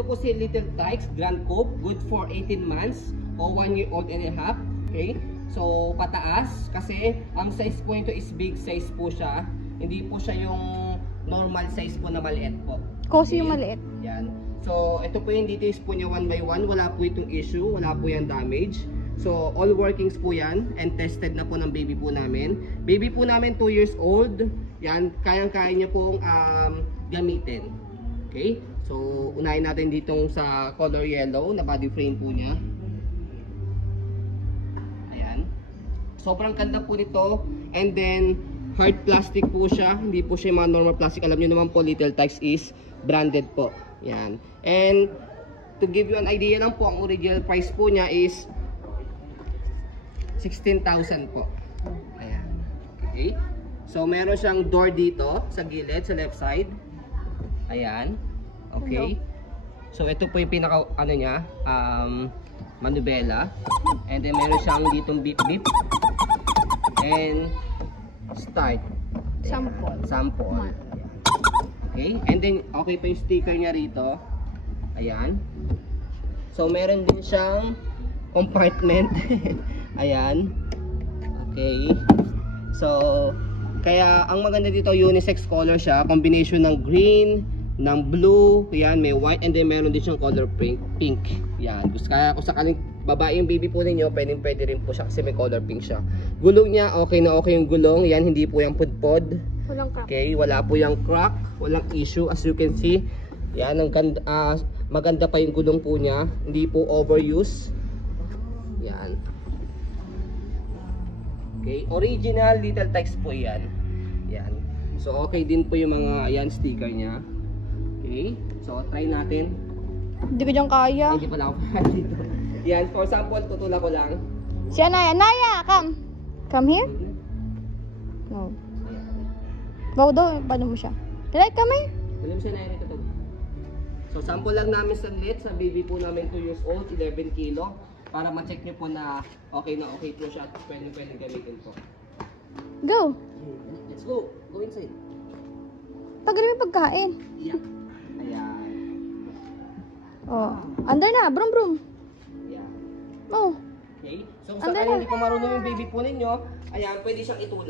ito po si Little Tikes Grand Cope, good for 18 months o 1 year old and a half. Okay? So, pataas kasi ang size po nito is big size po siya. Hindi po siya yung normal size po na maliit po. Kasi yung maliit. Yan. So, ito po yung details po niya 1 by 1. Wala po itong issue. Wala po yung damage. So, all workings po yan and tested na po ng baby po namin. Baby po namin 2 years old. Yan. Kayang-kaya niya pong gamitin. Okay? So, unahin natin ditong sa color yellow na body frame po niya. Sobrang ganda po nito. And then, hard plastic po siya. Hindi po siya yung mga normal plastic. Alam nyo naman po, Little Tikes is branded po. Yan. And, to give you an idea lang po, ang original price po niya is 16,000 po. Ayan. Okay. So, meron siyang door dito sa gilid, sa left side. Ayan. Okay. So, ito po yung pinaka, ano niya, manubela. And then, meron siyang ditong beep-beep. And start. Sample. Okay. And then, okay pa yung sticker niya rito. Ayan. So, meron din siyang compartment. Ayan. Okay. So, kaya ang maganda dito, unisex color siya. Combination ng green, ng blue. Ayan, may white. And then, meron din siyang color pink. Ayan. Kaya kung sakaling babae yung baby po ninyo, pwede rin po siya kasi may color pink siya. Gulong niya, okay na okay yung gulong. Yan, hindi po yung pudpod. Walang crack. Okay, wala po yung crack. Walang issue. As you can see, yan, ang ganda, maganda pa yung gulong po niya. Hindi po overuse. Yan. Okay, original Little Tikes po yan. Yan. So, okay din po yung mga, yan, sticker niya. Okay, so try natin. Hindi ko dyan kaya. Hindi pala ako dito. Yan, for sample, tutula ko lang. Si Anaya. Anaya, come. Come here? No. Wow daw, paano mo siya? Like, come here. Alam siya na ito. So, sample lang namin saglit sa baby po namin 2 years old, 11 kilo. Para ma-check nyo po na okay po siya at pwede gamitin po. Go. Let's go. Go inside. Tagal mo yung pagkain. Yeah. Ayan. Oh, under na. Brum brum. Oh. Okay? So, kung sakaling hindi po marunong yung baby po ninyo, ayan, pwede siyang itulak.